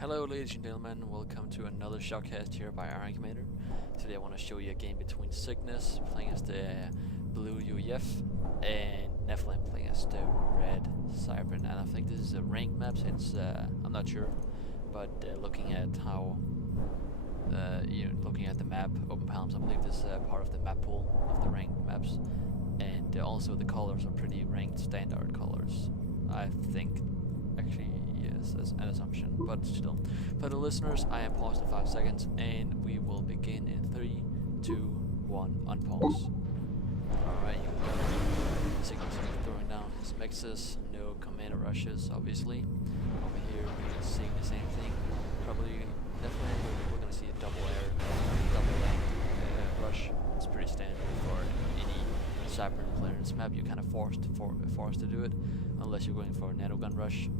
Hello ladies and gentlemen, welcome to another shotcast here by Iron Commander. Today I want to show you a game between Cygnus playing as the blue UEF and Nephylim playing as the red Cyber. And I think this is a ranked map since I'm not sure, but looking at how looking at the map, Open Palms, I believe this is part of the map pool of the ranked maps, and also the colors are pretty ranked standard colors. I think actually yes, as an assumption, but still. For the listeners, I am paused in 5 seconds, and we will begin in 3, 2, 1, unpause. Alright, here we go. Cygnus is throwing down his mixes, no commander rushes, obviously. Over here, we're seeing the same thing. Probably, definitely, we're gonna see a double lane rush. It's pretty standard for any Cyber player in this map. You're kind of forced to do it, unless you're going for a nanogun rush.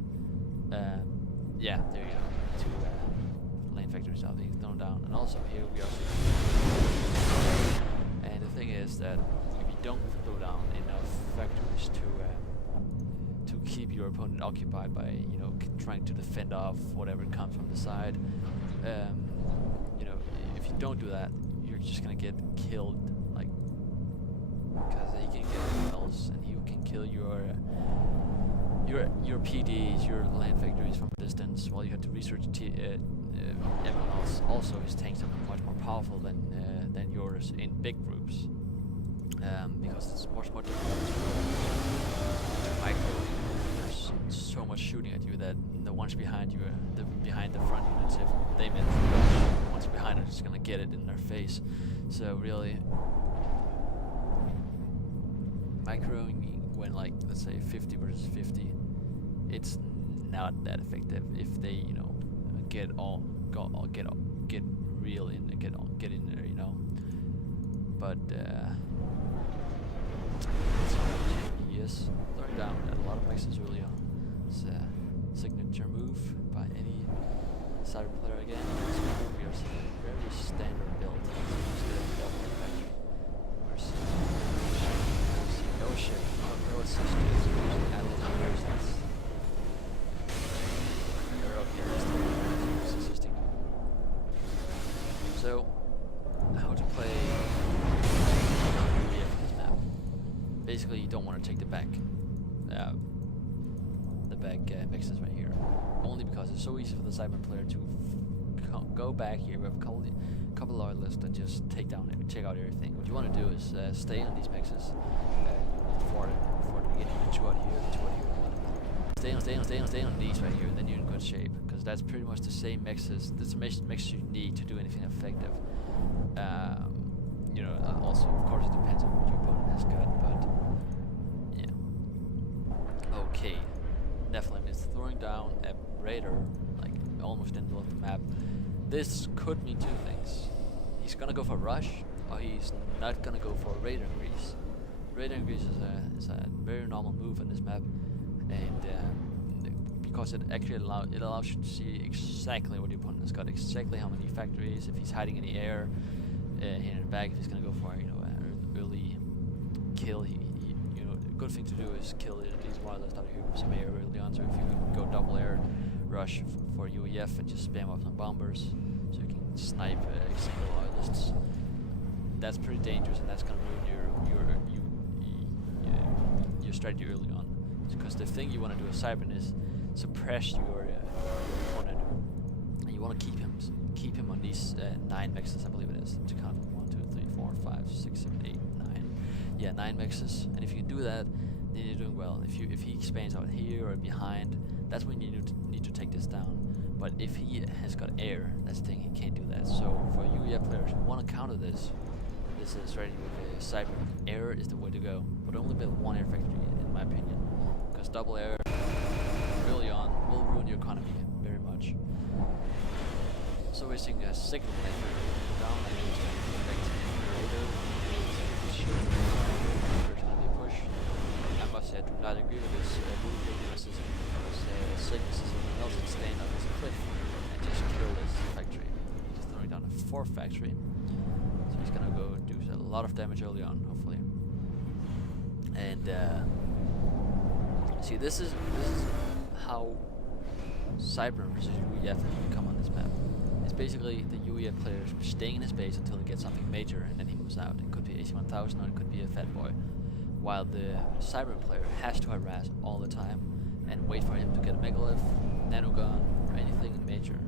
Yeah, there you go. Two lane factories are being thrown down, and also here we are. And the thing is that if you don't throw down enough factories to keep your opponent occupied by trying to defend off whatever comes from the side, if you don't do that, you're just gonna get killed, like, because he can get else, and he can kill your PDs, your land factories from a distance, while you have to research everyone else. Also, his tanks are much more powerful than yours in big groups, because it's much more difficult to micro. There's so much shooting at you that the ones behind you, behind the front units, if they miss, the ones behind are just gonna get it in their face. So really, microing when, like, let's say 50 versus 50, it's not that effective if they get real in, get in there, but he is throwing down a lot of mixes early on. It's a signature move by any Cyber player again. We are seeing a very standard build instead of double factory. We're seeing no ship, no assistance, using allied persons. They're up here still assisting. So, how to play this map? Basically, you don't want to take the back mixes right here, only because it's so easy for the Cyber player to go back here. We have a couple loyalists and just take out everything. What you want to do is stay on these mixes before the beginning. Two out here. Stay on these right here, then you're in good shape, because that's pretty much the same mixes. That's the mixes you need to do anything effective. Also, of course, it depends on what your opponent has got, but yeah. Okay, Nephilim is throwing down a raider, like almost in the middle of the map. This could mean two things. He's gonna go for a rush, or he's not gonna go for a raider increase. Raider increase is a very normal move in this map, and because it actually allows you to see exactly what your opponent has got, exactly how many factories, if he's hiding in the air, here in the back, if he's gonna go for an early kill. A good thing to do is kill these wireless out here with some air early on. So if you go double air rush for UEF and just spam up some bombers, so you can snipe single wirelists, that's pretty dangerous, and that's gonna ruin your strategy early on. Because the thing you want to do as Cyber is suppress your opponent, and you want to keep him on these 9 mixes, I believe it is. To count 1, 2, 3, 4, 5, 6, 7, 8, 9. Yeah, 9 mixes. And if you can do that, then you're doing well. If he expands out here or behind, that's when you need to take this down. But if he has got air, that's the thing, he can't do that. So for UEF players who want to counter this is strategy with a Cyber. Air is the way to go, but only build one air factory, in my opinion, because double air early on will ruin your economy very much. So we're seeing a signal down, and he's going to back to the push. I must say I do not agree with this moving criticism, because Cygnus is someone else can stand on this cliff and just kill this factory. He's throwing down a 4th factory, so he's gonna go do a lot of damage early on, hopefully. And see, this is how Cyber versus UEF has become on this map. It's basically the UEF player staying in his base until he gets something major and then he moves out. It could be AC-1000 or it could be a fat boy. While the Cyber player has to harass all the time and wait for him to get a megalith, nanogun, or anything major.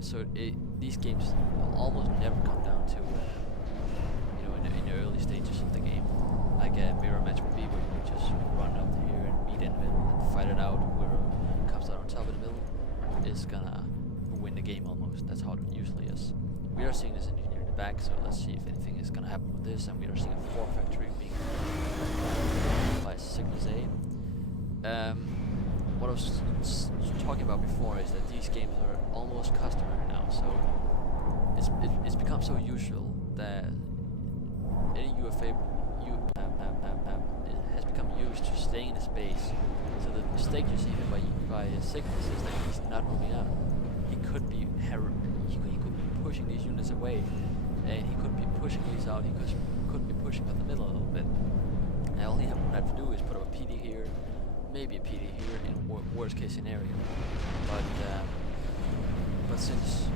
So these games almost never come down to in the early stages of the game. Like a mirror match would be where you would just run up here and meet in the middle and fight it out. Whoever comes out on top of the middle is gonna win the game almost. That's how it usually is. We are seeing this engineer in the back, so let's see if anything is gonna happen with this. And we are seeing a 4 factory being by Cygnus A. What I was talking about before is that these games are almost customary now, so it's become so usual that any UFA it has become used to staying in space. So the mistake you see here by Cygnus is that he's not moving out. He could be pushing these units away, and he could be pushing these out. He could be pushing from the middle a little bit. And all he would have to do is put up a PD here, maybe a PD here in worst case scenario. But since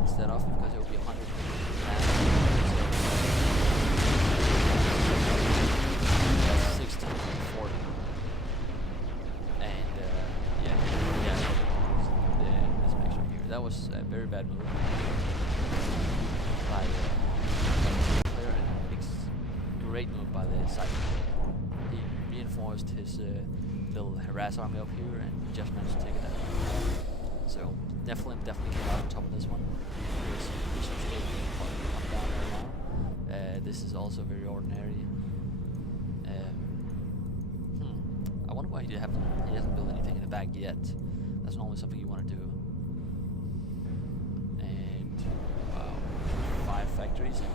instead of because it would be 100 that's 16 40 and this makes right here. That was a very bad move by the player and great move by the side player. He reinforced his little harass army up here and just managed to take it down. So Nephylim definitely came out on top of this one. This is also very ordinary. I wonder why he hasn't built anything in the back yet. That's normally something you want to do. And wow, 5 factories, and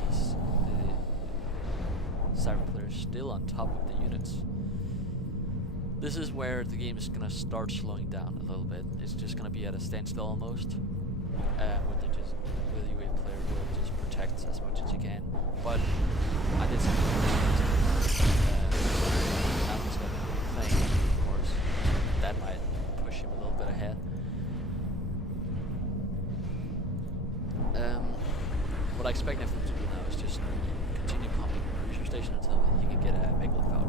the Cyber player is still on top of the units. This is where the game is gonna start slowing down a little bit. It's just gonna be at a standstill almost. Where the UA player will just protect as much as you can. But I did something now he's got a thing, of course. That might push him a little bit ahead. What I expect Nephylim to do now is just continue pumping the research station until he can get a megalith out.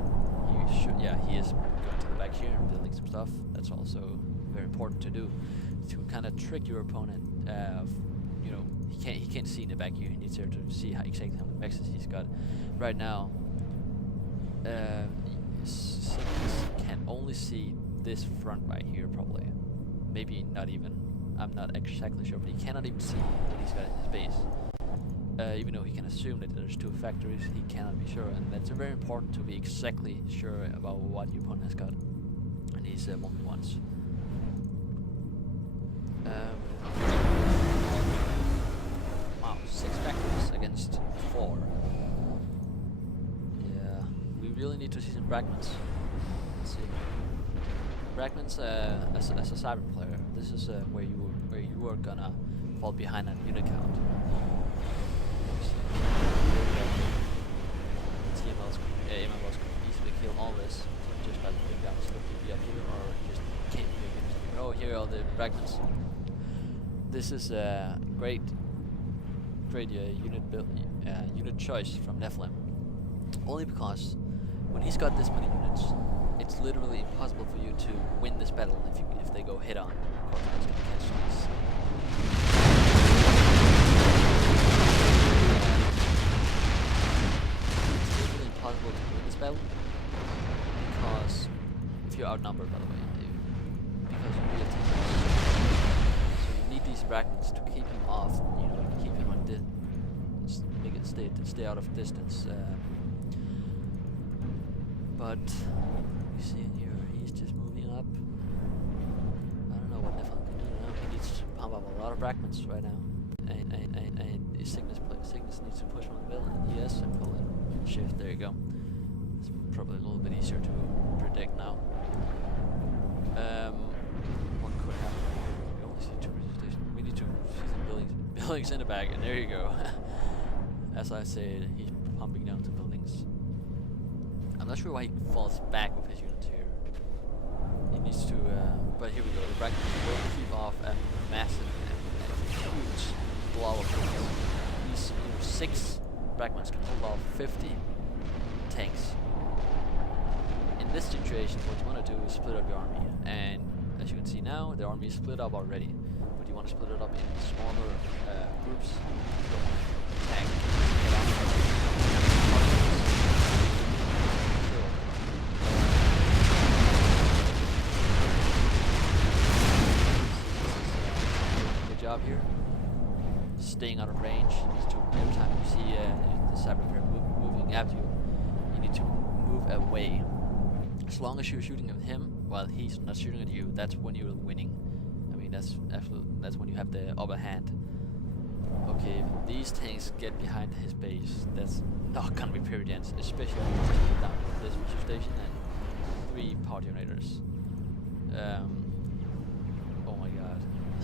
He is going to the back here and building some stuff. That's also very important to do to kind of trick your opponent. He can't see in the back here. He needs to see exactly how many mexes he's got. Right now, Cygnus can only see this front right here probably. Maybe not even. I'm not exactly sure, but he cannot even see what he's got in his base. Even though he can assume that there's 2 factories, he cannot be sure, and that's very important to be exactly sure about what your opponent has got in these 1v1s. Wow, 6 factories against 4. Yeah, we really need to see some fragments. Let's see. Fragments as a cyber player. This is where you are gonna fall behind on unit count. MLs could easily kill all this just by putting down some PB up here, or just can't be against them. Oh, here are the fragments. This is a great unit choice from Nephylim. Only because when he's got this many units, it's literally impossible for you to win this battle if they go head on. Of course, he's gonna catch these. Impossible to win this battle because if you're outnumbered, by the way, because you really take so you need these fragments to keep him off, keep him on the stay out of distance. But you see in here, he's just moving up. I don't know what Nephilim can do now. He needs to pump up a lot of fragments right now. And Cygnus needs to push from the middle. Yes, and pull it. Shift, there you go. It's probably a little bit easier to predict now. What could happen here? We only see 2 resistance. We need to see some buildings in the back, and there you go. As I said, he's pumping down to buildings. I'm not sure why he falls back with his units here. He needs to, but here we go. The fragments will keep off a massive and huge blow of buildings. These 6 fragments can hold off 50 tanks. In this situation, what you want to do is split up your army, and as you can see now, the army is split up already. But you want to split it up in smaller groups. You don't want to attack. Good job here. Staying out of range. Every time you see the cyber player moving after you, you need to move away. As long as you're shooting at him while he's not shooting at you, that's when you're winning. I mean, that's when you have the upper hand. Okay, if these tanks get behind his base, that's not gonna be very dense, especially when you down this research station and 3 power generators.